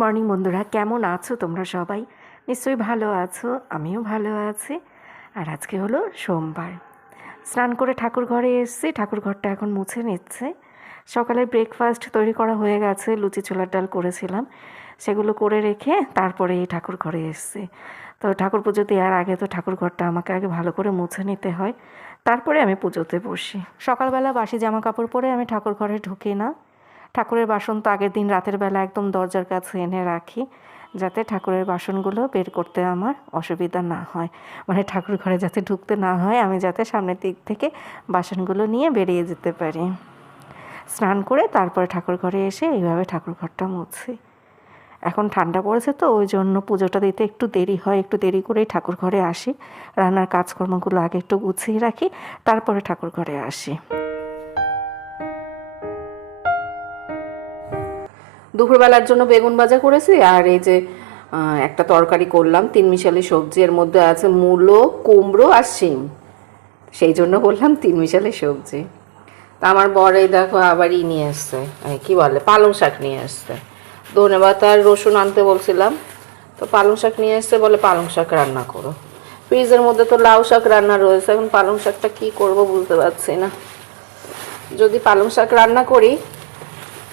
Morning বন্ধুরা। কেমন আছো তোমরা সবাই? নিশ্চয়ই ভালো আছো, আমিও ভালো আছি। আর আজকে হলো সোমবার। স্নান করে ঠাকুর ঘরে এসেছি, ঠাকুর ঘরটা এখন মুছে নিচ্ছে। সকালে ব্রেকফাস্ট তৈরি করা হয়ে গেছে, লুচি, ছোলার ডাল করেছিলাম। সেগুলো করে রেখে তারপরে এই ঠাকুর ঘরে এসেছি। তো ঠাকুর পুজো দেওয়ার আগে তো ঠাকুর ঘরটা আমাকে আগে ভালো করে মুছে নিতে হয়। তারপরে আমি পুজোতে বসি। সকালবেলা বাসি জামা কাপড় পরে আমি ঠাকুর ঘরে ঢুকি না। ঠাকুরের বাসন তো আগের দিন রাতের বেলা একদম দরজার কাছে এনে রাখি, যাতে ঠাকুরের বাসনগুলো বের করতে আমার অসুবিধা না হয়। মানে ঠাকুর ঘরে যাতে ঢুকতে না হয়, আমি যাতে সামনের দিক থেকে বাসনগুলো নিয়ে বেরিয়ে যেতে পারি। স্নান করে তারপরে ঠাকুর ঘরে এসে এইভাবে ঠাকুর ঘরটা মুছি। এখন ঠান্ডা পড়েছে তো, ওই জন্য পুজোটা দিতে একটু দেরি হয়, একটু দেরি করেই ঠাকুর ঘরে আসি। রান্নার কাজকর্মগুলো আগে একটু গুছিয়ে রাখি, তারপরে ঠাকুর ঘরে আসি। দুপুরবেলার জন্য বেগুন ভাজা করেছি, আর এই যে একটা তরকারি করলাম, তিন মিশালি সবজি, এর মধ্যে আছে মূলো, কুমড়ো আর শিম। সেই জন্য বললাম তিন মিশালি সবজি। তা আমার বর দেখো আবারই নিয়ে আসছে এই কি বলে, পালং শাক নিয়ে আসছে। ধনে আর রসুন আনতে বলছিলাম, তো পালং শাক নিয়ে এসছে বলে পালং শাক রান্না করো। ফ্রিজের মধ্যে তো লাউ শাক রান্না রয়েছে, এখন পালং শাকটা কি করব বুঝতে পারছি না। যদি পালং শাক রান্না করি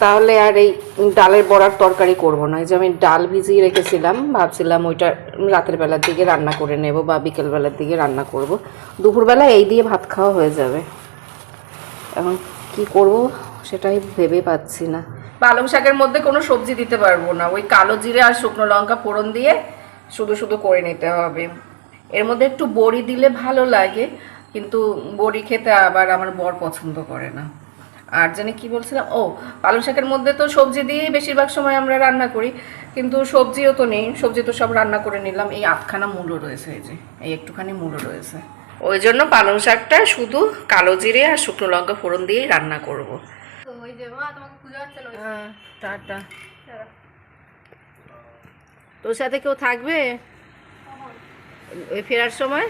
তাহলে আর এই ডালের বড়ার তরকারি করব না। এই যে আমি ডাল ভিজিয়ে রেখেছিলাম, ভাবছিলাম ওইটা রাতের বেলার দিকে রান্না করে নেব বা বিকেল বেলার দিকে রান্না করব। দুপুরবেলা এই দিয়ে ভাত খাওয়া হয়ে যাবে। এখন কি করব সেটাই ভেবে পাচ্ছি না। পালং শাকের মধ্যে কোনো সবজি দিতে পারব না। ওই কালো জিরে আর শুকনো লঙ্কা ফোড়ন দিয়ে শুধু শুধু করে নিতে হবে। এর মধ্যে একটু বড়ি দিলে ভালো লাগে, কিন্তু বড়ি খেতে আবার আমার বর পছন্দ করে না। আর জানি কি বলছিলাম? ও পালং শাকের মধ্যে তো সবজি দিয়েই বেশিরভাগ সময় আমরা রান্না করি কিন্তু সবজিও তো নেই সবজি তো সব রান্না করে নিলাম। এই আধখানা মূলো রয়েছে এই যে এই একটুখানি মূলো রয়েছে। ওই জন্য পালং শাকটা শুধু কালো জিরে আর শুকনো লঙ্কা ফোড়ন দিয়েই রান্না করব। তো ওই যে মা তোমাকে হ্যাঁ টাটা। তোর সাথে কেউ থাকবে? ওই ফেরার সময়?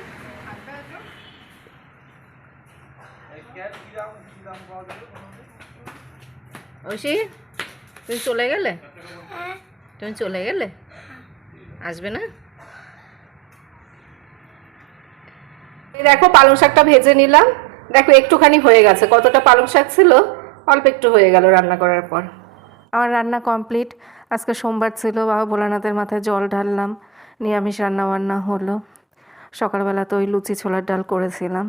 ঐশী তুমি চলে গেলে? তুমি চলে গেলে? আসবে না? দেখো পালং শাকটা ভেজে নিলাম। দেখো একটুখানি হয়ে গেছে। কতটা পালং শাক ছিল? অল্প একটু হয়ে গেল রান্না করার পর। আমার রান্না কমপ্লিট। আজকে সোমবার ছিল বাবা ভোলানাথের মাথায় জল ঢাললাম। নিরামিষ রান্না বান্না হলো। সকালবেলা তো ওই লুচি ছোলার ডাল করেছিলাম।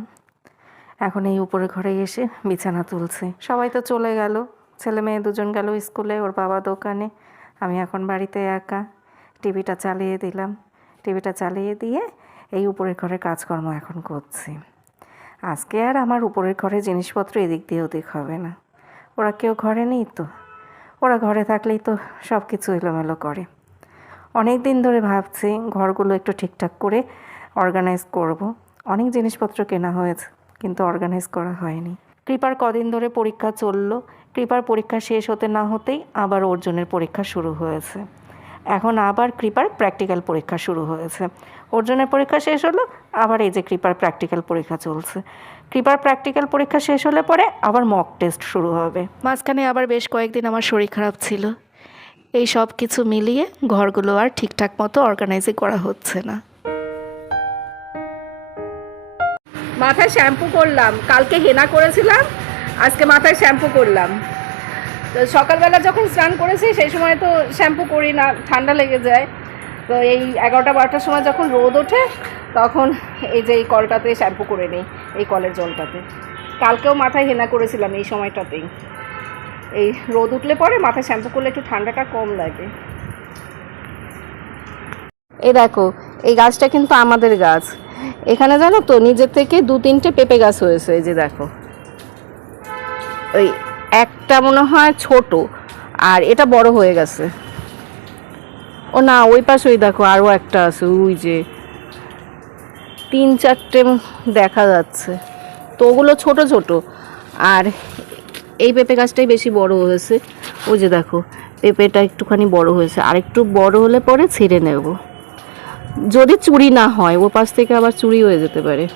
এখন এই উপরে ঘরে এসে বিছানা তুলছে। সবাই তো চলে গেল। ছেলে মেয়ে দুজন গেল স্কুলে, ওর বাবা দোকানে। আমি এখন বাড়িতে একা। টিভিটা চালিয়ে দিলাম। টিভিটা চালিয়ে দিয়ে এই উপরের ঘরে কাজকর্ম এখন করছি। আজকে আর আমার উপরের ঘরে জিনিসপত্র এদিক দিয়ে ওদিক হবে না। ওরা কেউ ঘরে নেই তো? ওরা ঘরে থাকলেই তো সব কিছু এলোমেলো করে। অনেক দিন ধরে ভাবছি ঘরগুলো একটু ঠিকঠাক করে অর্গানাইজ করব। অনেক জিনিসপত্র কেনা হয়েছে। কিন্তু অর্গানাইজ করা হয়নি। কৃপার কদিন ধরে পরীক্ষা চলল। কৃপার পরীক্ষা শেষ হতে না হতেই আবার অর্জুনের পরীক্ষা শুরু হয়েছে। এখন আবার কৃপার প্র্যাকটিক্যাল পরীক্ষা শুরু হয়েছে। অর্জুনের পরীক্ষা শেষ হলো, আবার এই যে কৃপার প্র্যাকটিক্যাল পরীক্ষা চলছে। কৃপার প্র্যাকটিক্যাল পরীক্ষা শেষ হলে পরে আবার মক টেস্ট শুরু হবে। মাঝখানে আবার বেশ কয়েকদিন আমার শরীর খারাপ ছিল। এই সব কিছু মিলিয়ে ঘরগুলো আর ঠিকঠাক মতো অর্গানাইজই করা হচ্ছে না। মাথায় শ্যাম্পু করলাম। কালকে হেনা করেছিলাম, আজকে মাথায় শ্যাম্পু করলাম। তো সকালবেলা যখন স্নান করেছি, সেই সময় তো শ্যাম্পু করি না, ঠান্ডা লেগে যায়। তো এই এগারোটা বারোটার সময় যখন রোদ ওঠে, তখন এই যে এই কলটাতে শ্যাম্পু করে নিই, এই কলের জলটাতে। কালকেও মাথায় হেনা করেছিলাম এই সময়টাতেই। এই রোদ উঠলে পরে মাথায় শ্যাম্পু করলে একটু ঠান্ডাটা কম লাগে। এই দেখো, এই গাছটা কিন্তু আমাদের গাছ। এখানে জানো তো, নিজের থেকে দু তিনটে পেঁপে গাছ হয়েছে, এই যে দেখো। ওই একটা মনে হয় ছোট, আর এটা বড় হয়ে গেছে। ও না, ওই পাশে ওই দেখো আরও একটা আছে, ওই যে তিন চারটে দেখা যাচ্ছে। তো ওগুলো ছোট ছোট, আর এই পেঁপে গাছটাই বেশি বড় হয়েছে। ওই যে দেখো, পেঁপেটা একটুখানি বড় হয়েছে আর একটু বড় হলে পরে ছিঁড়ে নেব। যদি চুরি না হয় ও পাশ থেকে আবার চুরি হয়ে যেতে পারে।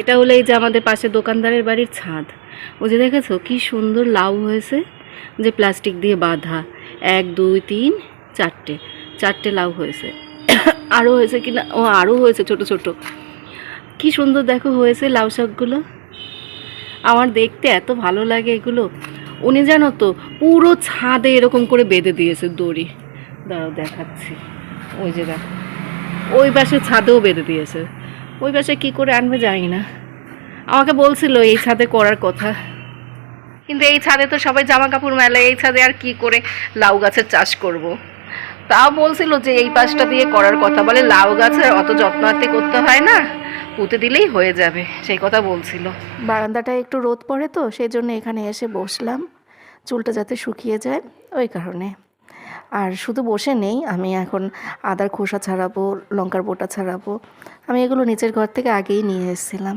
এটা হলো এই যে আমাদের পাশে দোকানদারের বাড়ির ছাদ। ও যে দেখেছ, কি সুন্দর লাউ হয়েছে, যে প্লাস্টিক দিয়ে বাঁধা। এক, দুই, তিন, চারটে চারটে লাউ হয়েছে। আরও হয়েছে কি না ও আরও হয়েছে ছোট ছোট। কি সুন্দর দেখো হয়েছে লাউ শাকগুলো। আমার দেখতে এত ভালো লাগে এগুলো। উনি জানো তো, পুরো ছাদে এরকম করে বেঁধে দিয়েছে দড়ি। দাঁড়াও, দেখাচ্ছি। ওই যে দেখো। ওই পাশে ছাদেও বেঁধে দিয়েছে। ওই পাশে কি করে আনবে জানি না। আমাকে বলছিল এই ছাদে করার কথা। কিন্তু এই ছাদে তো সবাই জামা কাপড় মেলে, এই ছাদে আর কি করে লাউ গাছের চাষ করব। তাও বলছিল যে এই পাশটা দিয়ে করার কথা। বলে লাউ গাছের অত যত্নার্থী করতে হয় না, পুঁতে দিলেই হয়ে যাবে, সেই কথা বলছিল। বারান্দাটায় একটু রোদ পড়ে তো, সেই জন্য এখানে এসে বসলাম। চুলটা যাতে শুকিয়ে যায়, ওই কারণে। আর শুধু বসে নেই, আমি এখন আদার খোসা ছাড়াবো, লঙ্কার বোটা ছাড়াবো। আমি এগুলো নিচের ঘর থেকে আগেই নিয়ে এসেছিলাম।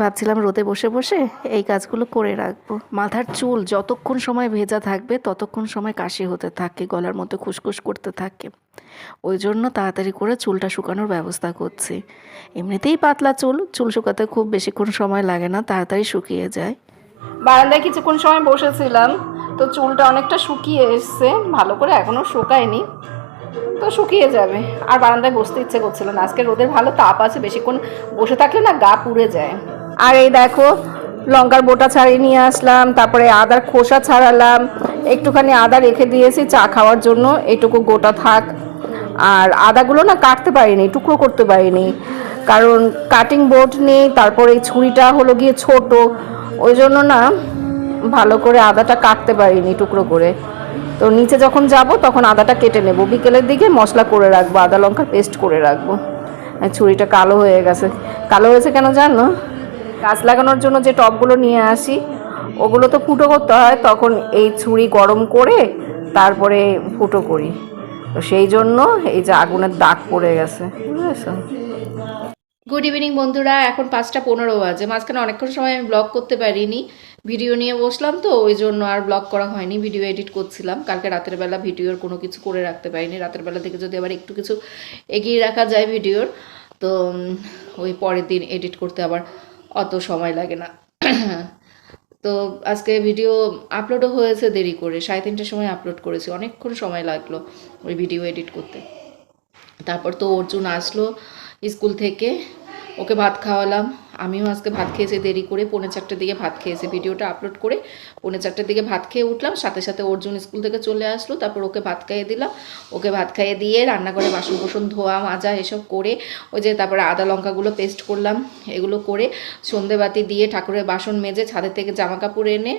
ভাবছিলাম রোদে বসে বসে এই কাজগুলো করে রাখব। মাথার চুল যতক্ষণ সময় ভেজা থাকবে, ততক্ষণ সময় কাশি হতে থাকে, গলার মধ্যে খুসখুস করতে থাকে। ওই জন্য তাড়াতাড়ি করে চুলটা শুকানোর ব্যবস্থা করছি। এমনিতেই পাতলা চুল চুল শুকাতে খুব বেশিক্ষণ সময় লাগে না, তাড়াতাড়ি শুকিয়ে যায়। বারান্দায় কিছুক্ষণ সময় বসেছিলাম, তো চুলটা অনেকটা শুকিয়ে এসছে, ভালো করে এখনও শুকায়নি, তো শুকিয়ে যাবে। আর বারান্দায় বসতে ইচ্ছে করছিল না। আজকে রোদের ভালো তাপ আছে, বেশিক্ষণ বসে থাকলে না গা পুড়ে যায়। আর এই দেখো, লঙ্কার বোটা ছাড়িয়ে নিয়ে আসলাম, তারপরে আদার খোসা ছাড়ালাম, একটুখানি আদা রেখে দিয়েছি চা খাওয়ার জন্য এইটুকু গোটা থাক। আর আদাগুলো না কাটতে পারিনি, টুকরো করতে পারিনি। কারণ কাটিং বোর্ড নেই, তারপরে ছুরিটা হলো গিয়ে ছোট ওই জন্য না ভালো করে আদাটা কাটতে পারিনি টুকরো করে। তো নিচে যখন যাব তখন আদাটা কেটে নেব। বিকেলের দিকে মশলা করে রাখব, আদা, লঙ্কার পেস্ট করে রাখব। ছুরিটা কালো হয়ে গেছে। কালো হয়েছে কেন জানো? গাছ লাগানোর জন্য যে টবগুলো নিয়ে আসি, ওগুলো তো ফুটো করতে হয়। তখন এই ছুরি গরম করে তারপরে ফুটো করি। তো সেই জন্য এই যে আগুনের দাগ পড়ে গেছে। বুঝেছ? গুড ইভিনিং বন্ধুরা। এখন পাঁচটা পনেরো বাজে। মাঝখানে অনেকক্ষণ সময় আমি ব্লগ করতে পারিনি। ভিডিও নিয়ে বসলাম তো, ওই জন্য আর ব্লগ করা হয়নি। ভিডিও এডিট করছিলাম। কালকে রাতের বেলা ভিডিওর কোনো কিছু করে রাখতে পারিনি। রাতের বেলা থেকে যদি আবার একটু কিছু এগিয়ে রাখা যায় ভিডিওর তো ওই পরের দিন এডিট করতে আবার অত সময় লাগে না। তো, আজকে ভিডিও আপলোডও হয়েছে দেরি করে। সাড়ে তিনটের সময় আপলোড করেছি। অনেকক্ষণ সময় লাগল ওই ভিডিও এডিট করতে। তারপর তো অর্জুন আসলো। স্কুল থেকে। ওকে ভাত খাওয়ালাম। আমিও আজকে ভাত খেয়েছি, দেরি করে পৌনে চারটের দিকে ভাত খেয়েছি। ভিডিওটা আপলোড করে পৌনে চারটের দিকে ভাত খেয়ে উঠলাম। সাথে সাথে অর্জুন স্কুল থেকে চলে আসলো। তারপর ওকে ভাত খাইয়ে দিলাম। ওকে ভাত খাইয়ে দিয়ে রান্নাঘরে বাসন কোসন ধোয়া, মাজা এসব করে ওই যে তারপরে আদা লঙ্কাগুলো পেস্ট করলাম। এগুলো করে সন্ধেবাতি দিয়ে ঠাকুরের বাসন মেজে ছাদের থেকে জামা কাপড় এনে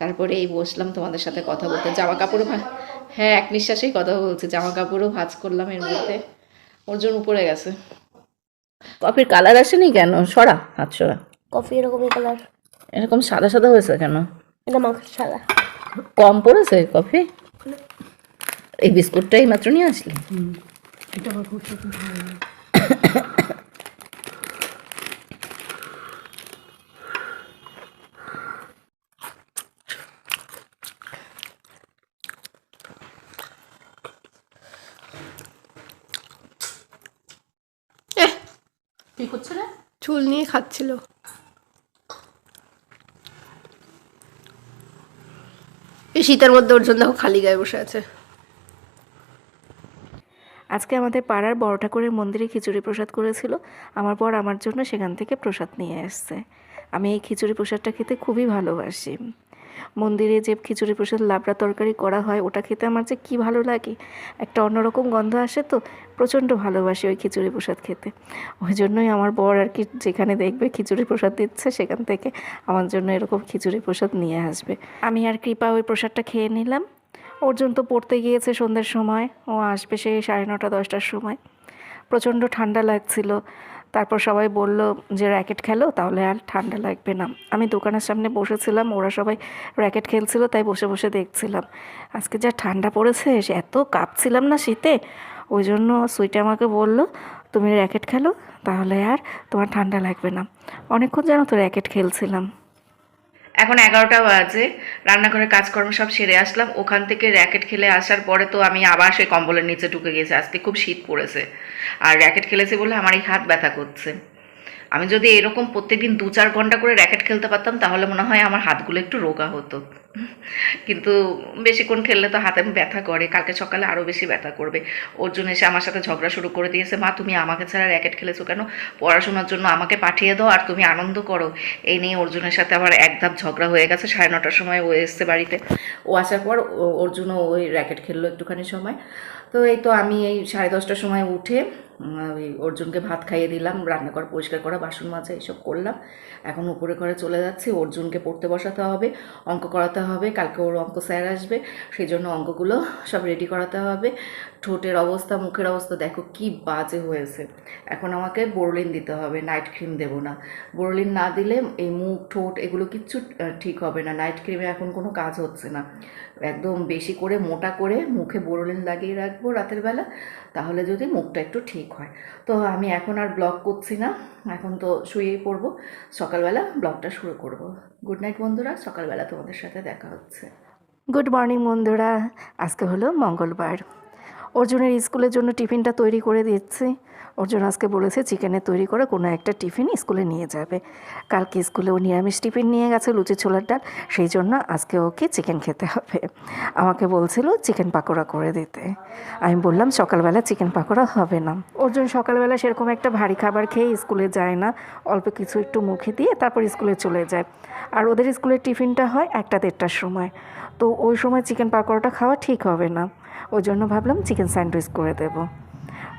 তারপরে এই বসলাম তোমাদের সাথে কথা বলতে। জামা কাপড়ও হ্যাঁ এক নিঃশ্বাসেই কথা বলছি। জামা কাপড়ও ভাজ করলাম এর মধ্যে। অর্জুন উপরে গেছে। কফির কালার আসেনি কেন? সরা হাত সরা। কফি এরকমই কালার। এরকম সাদা সাদা হয়েছে কেন? এটা মাখ সাদা। কম পড়েছে কফি? এই বিস্কুটটাই মাত্র নিয়ে আসলি? এটা আমার করছে চুল নিয়ে খাচ্ছিল। এই শীতের মধ্যে ওর জন্য দেখো খালি গায়ে বসে আছে। আজকে আমাদের পাড়ার বড় ঠাকুরের মন্দিরে খিচুড়ি প্রসাদ করেছিল। আমার পর আমার জন্য সেখান থেকে প্রসাদ নিয়ে এসছে আমি এই খিচুড়ি প্রসাদটা খেতে খুবই ভালোবাসি। মন্দিরে যে খিচুড়ি প্রসাদ, লাবড়া তরকারি করা হয়, ওটা খেতে আমার যে কী ভালো লাগে। একটা অন্যরকম গন্ধ আসে তো, প্রচণ্ড ভালোবাসি ওই খিচুড়ি প্রসাদ খেতে। ওই জন্যই আমার বর আর কি যেখানে দেখবে খিচুড়ি প্রসাদ দিচ্ছে, সেখান থেকে আমার জন্য এরকম খিচুড়ি প্রসাদ নিয়ে আসবে। আমি আর কৃপা ওই প্রসাদটা খেয়ে নিলাম। অর্জুন তো পড়তে গিয়েছে সন্ধ্যের সময়, ও আসবে সেই সাড়ে নটা, দশটার সময়। প্রচণ্ড ঠান্ডা লাগছিল। তারপর সবাই বলল যে, র্যাকেট খেলো, তাহলে আর ঠান্ডা লাগবে না। আমি দোকানের সামনে বসেছিলাম, ওরা সবাই র্যাকেট খেলছিল, তাই বসে বসে দেখছিলাম। আজকে যা ঠান্ডা পড়েছে এত কাঁপছিলাম না শীতে। ওই জন্য সুইটা আমাকে বলল, তুমি র্যাকেট খেলো, তাহলে আর তোমার ঠান্ডা লাগবে না। অনেকক্ষণ জানো তো র্যাকেট খেলছিলাম। এখন এগারোটা বাজে, রান্নাঘরের কাজকর্ম সব সেরে আসলাম। ওখান থেকে র্যাকেট খেলে আসার পরে তো আমি আবার সেই কম্বলের নিচে ঢুকে গেছি। আজকে খুব শীত পড়েছে। আর র্যাকেট খেলেছে বলে আমার এই হাত ব্যথা করছে। আমি যদি এরকম প্রত্যেকদিন দু চার ঘণ্টা করে র্যাকেট খেলতে পারতাম, তাহলে মনে হয় আমার হাতগুলো একটু রোগা হতো। কিন্তু বেশিক্ষণ খেললে তো হাতে ব্যথা করে, কালকে সকালে আরও বেশি ব্যথা করবে। অর্জুন এসে আমার সাথে ঝগড়া শুরু করে দিয়েছে, মা, তুমি আমাকে ছাড়া র্যাকেট খেলেছো কেন? পড়াশোনার জন্য আমাকে পাঠিয়ে দাও আর তুমি আনন্দ করো। এই নিয়ে অর্জুনের সাথে আবার এক ধাপ ঝগড়া হয়ে গেছে, সাড়ে নটার সময় ও এসছে বাড়িতে। ও আসার পর অর্জুনও ওই র্যাকেট খেললো একটুখানি সময়। তো এই তো আমি এই সাড়ে দশটার সময় উঠে ওই অর্জুনকে ভাত খাইয়ে দিলাম রান্না করা পরিষ্কার করা, বাসন মাজা এইসব করলাম। এখন উপরে ঘরে চলে যাচ্ছি, অর্জুনকে পড়তে বসাতে হবে, অঙ্ক করাতে হবে, কালকে ওর অঙ্ক স্যার আসবে সেই জন্য অঙ্কগুলো সব রেডি করাতে হবে। ঠোঁটের অবস্থা, মুখের অবস্থা, দেখো কি বাজে হয়েছে। এখন আমাকে বোরলিন দিতে হবে নাইট ক্রিম দেবো না। বোরলিন না দিলে এই মুখ, ঠোঁট এগুলো কিচ্ছু ঠিক হবে না। নাইট ক্রিমে এখন কোনো কাজ হচ্ছে না। একদম বেশি করে মোটা করে মুখে বোরলিন লাগিয়ে রাখব রাতের বেলা। তাহলে যদি মুখটা একটু ঠিক হয়। তো আমি এখন আর ব্লগ করছি না, এখন তো শুয়েই পড়ব। সকালবেলা ব্লগটা শুরু করব। গুড নাইট বন্ধুরা, সকালবেলা তোমাদের সাথে দেখা হচ্ছে। গুড মর্নিং বন্ধুরা, আজকে হলো মঙ্গলবার। অর্জুনের স্কুলের জন্য টিফিনটা তৈরি করে দিচ্ছি অর্জুন আজকে বলেছে চিকেনের তৈরি করে কোনো একটা টিফিন স্কুলে নিয়ে যাবে। কালকে স্কুলে ও নিরামিষ টিফিন নিয়ে গেছে লুচি, ছোলার ডাল, সেই জন্য আজকে ওকে চিকেন খেতে হবে। আমাকে বলছিল চিকেন পাকোড়া করে দিতে। আমি বললাম, সকালবেলা চিকেন পাকোড়া হবে না। অর্জুন সকালবেলা সেরকম একটা ভারী খাবার খেয়ে স্কুলে যায় না। অল্প কিছু একটু মুখে দিয়ে তারপর স্কুলে চলে যায়। আর ওদের স্কুলের টিফিনটা হয় একটা দেড়টার সময়। তো ওই সময় চিকেন পাকোড়াটা খাওয়া ঠিক হবে না। ওই জন্য ভাবলাম চিকেন স্যান্ডউইচ করে দেব।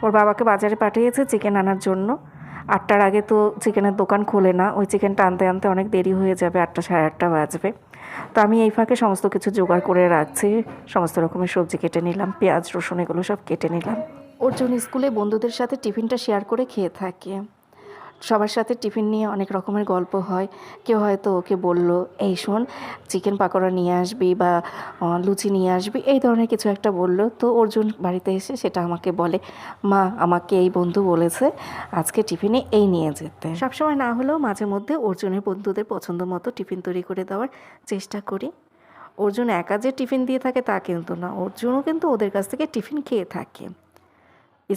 ওর বাবাকে বাজারে পাঠিয়েছে চিকেন আনার জন্য। আটটার আগে তো চিকেনের দোকান খোলে না, ওই চিকেনটা আনতে আনতে অনেক দেরি হয়ে যাবে, আটটা সাড়ে আটটা বাজবে। তো আমি এই ফাঁকে সমস্ত কিছু জোগাড় করে রাখছি, সমস্ত রকমের সবজি কেটে নিলাম, পেঁয়াজ, রসুন এগুলো সব কেটে নিলাম। ওর জন্য স্কুলে বন্ধুদের সাথে টিফিনটা শেয়ার করে খেয়ে থাকে। সবার সাথে টিফিন নিয়ে অনেক রকমের গল্প হয়। কেউ হয়তো ওকে বলল, এই শোন, চিকেন পাকোড়া নিয়ে আসবি বা লুচি নিয়ে আসবি। এই ধরনের কিছু একটা বলল। তো অর্জুন বাড়িতে এসে সেটা আমাকে বলে, মা, আমাকে এই বন্ধু বলেছে আজকে টিফিনে এই নিয়ে যেতে। সবসময় না হলেও মাঝে মধ্যে অর্জুনের বন্ধুদের পছন্দ মতো টিফিন তৈরি করে দেওয়ার চেষ্টা করি। অর্জুন একা যে টিফিন দিয়ে থাকে তা কিন্তু না। অর্জুনও কিন্তু ওদের কাছ থেকে টিফিন খেয়ে থাকে।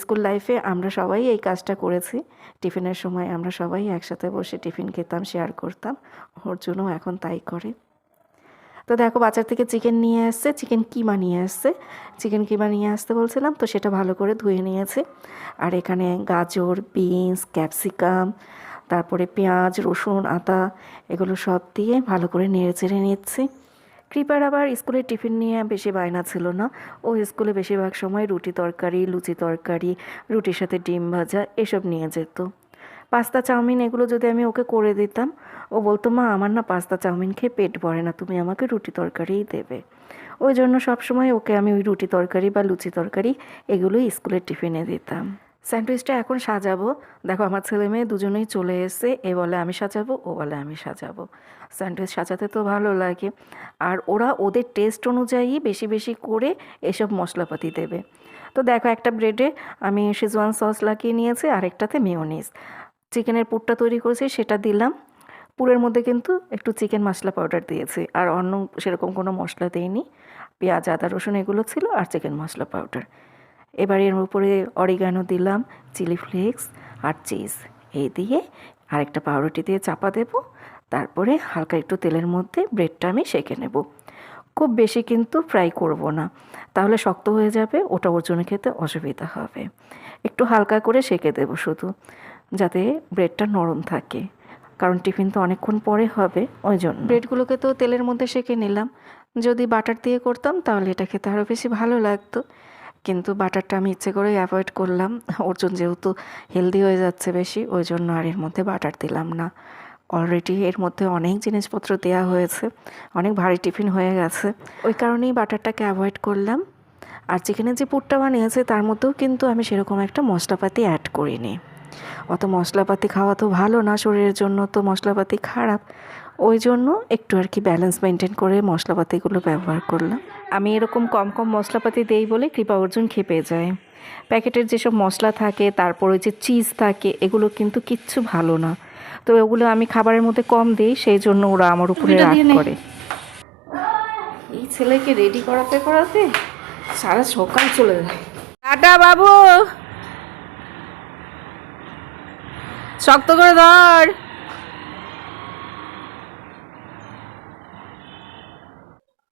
স্কুল লাইফে আমরা সবাই এই কাজটা করেছি। টিফিনের সময় আমরা সবাই একসাথে বসে টিফিন খেতাম, শেয়ার করতাম। ওর অর্জুনও এখন তাই করে। তো দেখো, বাজার থেকে চিকেন নিয়ে আসছে। চিকেন কিমা নিয়ে আসছে। চিকেন কিমা নিয়ে আসতে বলছিলাম, তো সেটা ভালো করে ধুয়ে নিয়েছে। আর এখানে গাজর, বিনস, ক্যাপসিকাম, তারপরে পেঁয়াজ, রসুন, আদা, এগুলো সব দিয়ে ভালো করে নেড়ে চেড়ে নিচ্ছি। কৃপার আবার স্কুলে টিফিন নিয়ে বেশি বায়না ছিল না। ও স্কুলে বেশিরভাগ সময় রুটি তরকারি, লুচি তরকারি, রুটির সাথে ডিম ভাজা এসব নিয়ে যেত। পাস্তা, চাউমিন এগুলো যদি আমি ওকে করে দিতাম, ও বলতো, মা, আমার না পাস্তা, চাউমিন খেয়ে পেট ভরে না, তুমি আমাকে রুটি তরকারিই দেবে। ওই জন্য সবসময় ওকে আমি ওই রুটি তরকারি বা লুচি তরকারি এগুলোই স্কুলের টিফিনে দিতাম। স্যান্ডউইচটা এখন সাজাবো। দেখো, আমার ছেলে মেয়ে দুজনেই চলে এসে এ বলে আমি সাজাবো, ও বলে আমি সাজাবো। স্যান্ডউইচ সাজাতে তো ভালো লাগে। আর ওরা ওদের টেস্ট অনুযায়ী বেশি বেশি করে এসব মশলাপাতি দেবে। তো দেখো, একটা ব্রেডে আমি শেজওয়ান সস লাগিয়ে নিয়েছি, আরেকটাতে মেয়োনিজ চিকেনের পুরটা তৈরি করেছি, সেটা দিলাম। পুরের মধ্যে কিন্তু একটু চিকেন মশলা পাউডার দিয়েছি, আর অন্য সেরকম কোনো মশলা দিইনি। পেঁয়াজ, আদা, রসুন, এগুলো ছিল, আর চিকেন মশলা পাউডার। এবার এর উপরে অরিগানো দিলাম চিলি ফ্লেক্স আর চিজ এই দিয়ে আরেকটা পাউরুটি দিয়ে চাপা দেব, তারপরে হালকা একটু তেলের মধ্যে ব্রেডটা আমি সেঁকে নেব। খুব বেশি কিন্তু ফ্রাই করব না, তাহলে শক্ত হয়ে যাবে, ওটা ওর জন্য খেতে অসুবিধা হবে। একটু হালকা করে সেঁকে দেবো শুধু, যাতে ব্রেডটা নরম থাকে, কারণ টিফিন তো অনেকক্ষণ পরে হবে, ওই জন্য। ব্রেডগুলোকে তো তেলের মধ্যে সেঁকে নিলাম, যদি বাটার দিয়ে করতাম তাহলে এটা খেতে আরও বেশি ভালো লাগতো। কিন্তু বাটারটা আমি ইচ্ছে করে অ্যাভয়েড করলাম। অর্জুন যেহেতু হেলদি হয়ে যাচ্ছে বেশি, ওই জন্য আর এর মধ্যে বাটার দিলাম না। অলরেডি এর মধ্যে অনেক জিনিসপত্র দেওয়া হয়েছে, অনেক ভারী টিফিন হয়ে গেছে। ওই কারণেই বাটারটাকে অ্যাভয়েড করলাম। আর চিকেনের যে পুরটা বানিয়েছে, তার মধ্যেও কিন্তু আমি সেরকম একটা মশলাপাতি অ্যাড করিনি। অত মশলাপাতি খাওয়া তো ভালো না, শরীরের জন্য তো মশলাপাতি খারাপ। ওই জন্য একটু আর কি ব্যালেন্স মেনটেন করে মশলাপাতিগুলো ব্যবহার করলাম। আমি এরকম কম কম মশলাপাতি দেই বলে কৃপা অর্জুন খেপে যায়। প্যাকেটের যেসব মশলা থাকে তারপর ওই যে চিজ থাকে এগুলো কিন্তু কিচ্ছু ভালো না। তো ওগুলো আমি খাবারের মধ্যে কম দিই সেই জন্য ওরা আমার উপরে রাগ করে। এই ছেলেকে রেডি করাতে করাতে সারা সকাল চলে যায়। টাটা বাবু! শক্ত করে ধর!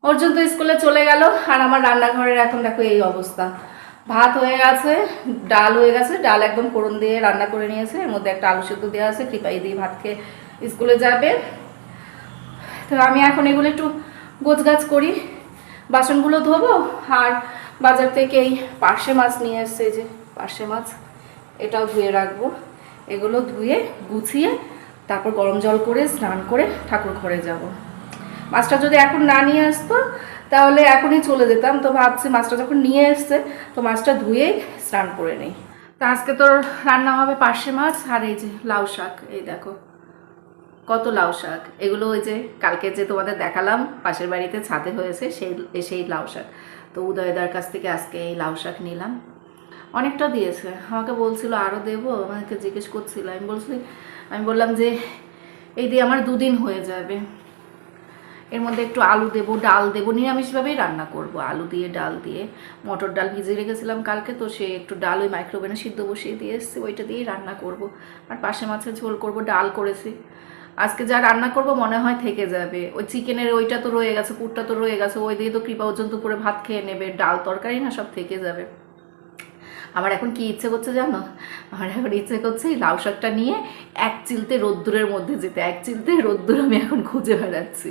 অর্জুন তো স্কুলে চলে গেল, আর আমার রান্নাঘরের এখন দেখো এই অবস্থা। ভাত হয়ে গেছে, ডাল হয়ে গেছে, ডাল একদম ফোড়ন দিয়ে রান্না করে নিয়েছে। এর মধ্যে একটা আলু সেদ্ধ দেওয়া আছে, কৃপাই দিয়ে ভাত খেয়ে স্কুলে যাবে। তো আমি এখন এগুলো একটু গোছগাছ করি, বাসনগুলো ধোবো, আর বাজার থেকে এই পার্শে মাছ নিয়ে এসছে যে পার্শে মাছ, এটাও ধুয়ে রাখব। এগুলো ধুয়ে, গুছিয়ে তারপর গরম জল করে, স্নান করে ঠাকুর ঘরে যাব। মাছটা যদি এখন না নিয়ে আসতো, তাহলে এখনই চলে যেতাম। তো ভাবছি মাছটা যখন নিয়ে এসছে, তো মাছটা ধুয়ে স্নান করে নেই। তো আজকে তোর রান্না হবে পার্শে মাছ আর এই যে লাউ শাক। এই দেখো, কত লাউ শাক। এগুলো ওই যে কালকে যে তোমাদের দেখালাম, পাশের বাড়িতে ছাদে হয়েছে, সেই সেই লাউ শাক। তো উদয়দার কাছ থেকে আজকে এই লাউ শাক নিলাম। অনেকটা দিয়েছে। আমাকে বলছিল আরও দেবো? আমাকে জিজ্ঞেস করছিল। আমি বলছি, আমি বললাম যে, এই দিয়ে আমার দুদিন হয়ে যাবে। এর মধ্যে একটু আলু দেবো, ডাল দেবো নিরামিষভাবেই রান্না করব। আলু দিয়ে, ডাল দিয়ে। মটর ডাল ভিজিয়ে রেখেছিলাম কালকে, তো সে একটু ডাল ওই মাইক্রোওভেনে সিদ্ধ বসিয়ে দিয়ে এসেছি, ওইটা দিয়েই রান্না করব। আর পাশে মাছের ঝোল করব, ডাল করেছি। আজকে যা রান্না করব মনে হয় থেকে যাবে। ওই চিকেনের ওইটা তো রয়ে গেছে, পুরটা তো রয়ে গেছে, ওই দিয়ে তো কৃপা পর্যন্ত পুরো ভাত খেয়ে নেবে, ডাল, তরকারি না সব থেকে যাবে। আমার এখন কি ইচ্ছে করছে জানো? আমার এখন ইচ্ছে করছে লাউ শাকটা নিয়ে এক চিলতে রোদ্দুরের মধ্যে যেতে, এক চিলতে রোদ্দুর আমি এখন খুঁজে বেড়াচ্ছি।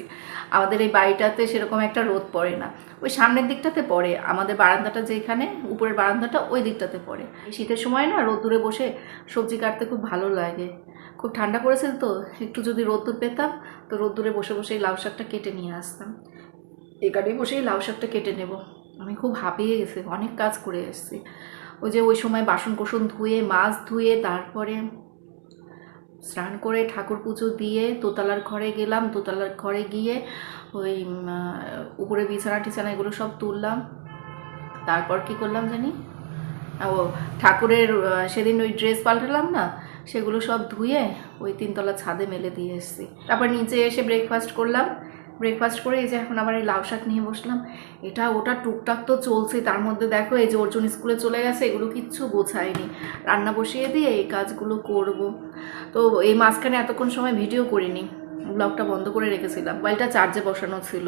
আমাদের এই বাড়িটাতে সেরকম একটা রোদ পড়ে না। ওই সামনের দিকটাতে পড়ে, আমাদের বারান্দাটা যেখানে, উপরের বারান্দাটা ওই দিকটাতে পড়ে। শীতের সময় না রোদ্দুরে বসে সবজি কাটতে খুব ভালো লাগে। খুব ঠান্ডা পড়েছিল তো, একটু যদি রোদ্দুর পেতাম, তো রোদ্দুরে বসে বসে এই লাউ শাকটা কেটে নিয়ে আসতাম। এখানে বসেই লাউ শাকটা কেটে নেব। আমি খুব হাঁপিয়ে গেছি, অনেক কাজ করে এসেছি। ওই যে ওই সময় বাসন কোসন ধুয়ে, মাছ ধুয়ে, তারপরে স্নান করে ঠাকুর পুজো দিয়ে দোতলার ঘরে গেলাম। দোতলার ঘরে গিয়ে ওই উপরে বিছানা টিছানা এগুলো সব তুললাম। তারপর কি করলাম জানি? ও, ঠাকুরের সেদিন ওই ড্রেস পাল্টালাম না? সেগুলো সব ধুয়ে ওই তিনতলা ছাদে মেলে দিয়ে এসেছি। তারপর নিচে এসে ব্রেকফাস্ট করলাম। ব্রেকফাস্ট করে এই যে এখন আবার এই লাউ শাক নিয়ে বসলাম। এটা ওটা টুকটাক তো চলছে, তার মধ্যে দেখো এই যে অর্জুন স্কুলে চলে গেছে, এগুলো কিচ্ছু গোছায়নি। রান্না বসিয়ে দিয়ে এই কাজগুলো করব। তো এই মাঝখানে এতক্ষণ সময় ভিডিও করিনি, ব্লগটা বন্ধ করে রেখেছিলাম। মোবাইলটা চার্জে বসানো ছিল।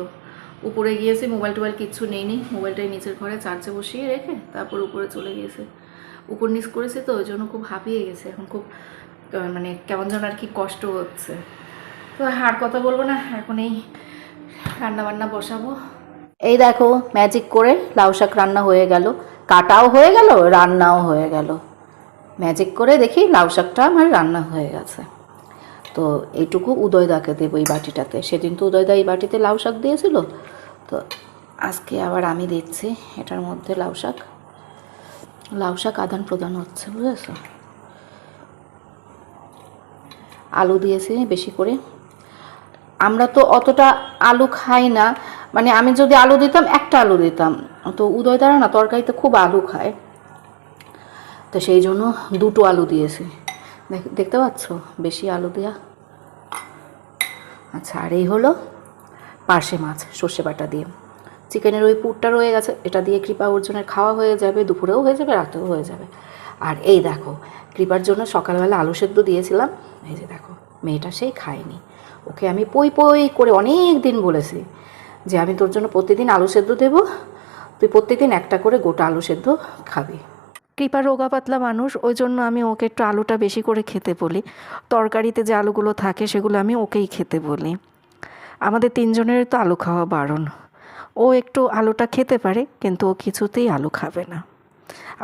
উপরে গিয়েছি, মোবাইল টোবাইল কিচ্ছু নেইনি, মোবাইলটাই নিচের ঘরে চার্জে বসিয়ে রেখে তারপর উপরে চলে গিয়েছে। উপর নিচ করেছে তো, ওই জন্য খুব হাঁপিয়ে গেছে, এখন খুব মানে কেমন যেন আর কি কষ্ট হচ্ছে। তো আর কথা বলব না, এখন এই রান্না বান্না বসাবো। এই দেখো ম্যাজিক করে লাউ শাক রান্না হয়ে গেল। কাটাও হয়ে গেল, রান্নাও হয়ে গেল। ম্যাজিক করে দেখি লাউ শাকটা আমার রান্না হয়ে গেছে। তো এইটুকু উদয়দাকে দেবো এই বাটিটাতে। সেদিন তো উদয়দা এই বাটিতে লাউ শাক দিয়েছিল। তো আজকে আবার আমি দিচ্ছি এটার মধ্যে লাউ শাক। লাউ শাক আদান প্রদান হচ্ছে, বুঝেছ? আলু দিয়েছি বেশি করে। আমরা তো অতটা আলু খাই না। মানে আমি যদি আলু দিতাম, একটা আলু দিতাম। তো উদয় দ্বারা না তরকারিতে খুব আলু খায়। তো সেই জন্য দুটো আলু দিয়েছি। দেখ- দেখতে পাচ্ছ? বেশি আলু দেয়া। আচ্ছা আর এই হলো পার্শে মাছ, সর্ষে বাটা দিয়ে। চিকেনের ওই পুরটা রয়ে গেছে। এটা দিয়ে কৃপা অর্জনের খাওয়া হয়ে যাবে, দুপুরেও হয়ে যাবে, রাতেও হয়ে যাবে। আর এই দেখো, কৃপার জন্য সকালবেলা আলু সেদ্ধ দিয়েছিলাম। এই যে দেখো, মেয়েটা সেই খায়নি। ওকে আমি পই পই করে অনেক দিন বলেছি যে আমি তোর জন্য প্রতিদিন আলু সেদ্ধ দেবো, তুই প্রত্যেকদিন একটা করে গোটা আলু সেদ্ধ খাবি। কৃপা রোগা পাতলা মানুষ, ওই জন্য আমি ওকে একটু আলুটা বেশি করে খেতে বলি। তরকারিতে যে আলুগুলো থাকে সেগুলো আমি ওকেই খেতে বলি। আমাদের তিনজনের তো আলু খাওয়া বারণ। ও একটু আলুটা খেতে পারে, কিন্তু ও কিছুতেই আলু খাবে না।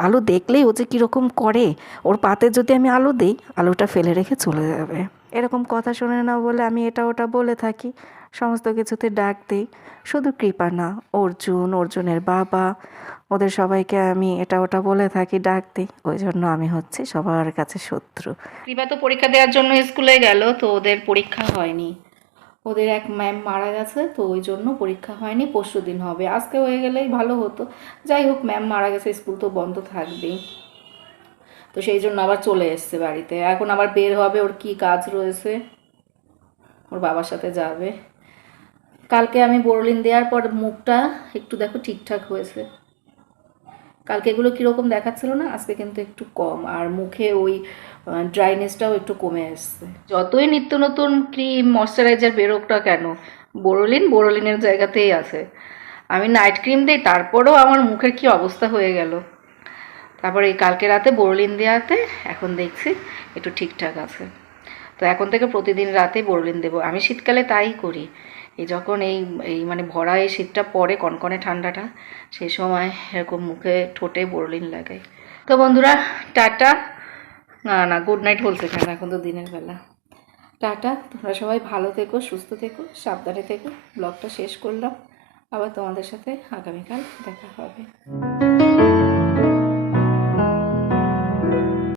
আলু দেখলেই ও যে কীরকম করে, ওর পাতে যদি আমি আলু দিই, আলুটা ফেলে রেখে চলে যাবে। এরকম কথা শোনে না বলে আমি এটা ওটা বলে থাকি। সমস্ত কিছুতে ডাক দিই। শুধু কৃপা না, অর্জুন, অর্জুনের বাবা, ওদের সবাইকে আমি এটা ওটা বলে থাকি, ডাক দিই। ওই জন্য আমি হচ্ছি সবার কাছে শত্রু। কৃপা তো পরীক্ষা দেওয়ার জন্য স্কুলে গেল, তো ওদের পরীক্ষা হয়নি। ওদের এক ম্যাম মারা গেছে, তো ওই জন্য পরীক্ষা হয়নি পরশু দিন হবে। আজকে হয়ে গেলেই ভালো হতো। যাই হোক ম্যাম মারা গেছে, স্কুল তো বন্ধ থাকবেই। তো সেই জন্য আবার চলে এসছে বাড়িতে। এখন আবার বের হবে, ওর কি কাজ রয়েছে? ওর বাবার সাথে যাবে। কালকে আমি বোরলিন দেওয়ার পর মুখটা একটু দেখো ঠিকঠাক হয়েছে। কালকে এগুলো কীরকম দেখাচ্ছিল না, আজকে কিন্তু একটু কম। আর মুখে ওই ড্রাইনেসটাও একটু কমে আসছে যতই নিত্য নতুন ক্রিম, ময়শ্চারাইজার বেরোক না কেন, বোরোলিন বোরোলিনের জায়গাতেই আছে। আমি নাইট ক্রিম দিই, তারপরেও আমার মুখের কি অবস্থা হয়ে গেল? তারপরে এই কালকে রাতে বোরোলিন দেওয়াতে এখন দেখছি একটু ঠিকঠাক আছে। তো এখন থেকে প্রতিদিন রাতে বোরোলিন দেবো। আমি শীতকালে তাই করি। এই যখন এই এই মানে ভরা এই শীতটা পড়ে কনকনে ঠান্ডাটা সেই সময় এরকম মুখে ঠোঁটে বোরোলিন লাগাই। তো বন্ধুরা, টাটা। না না, গুড নাইট বলছে কেন এখন তো দিনের বেলা। টাটা। তোমরা সবাই ভালো থেকো, সুস্থ থেকো, সাবধানে থেকো। ব্লগটা শেষ করলাম। আবার তোমাদের সাথে আগামীকাল দেখা হবে।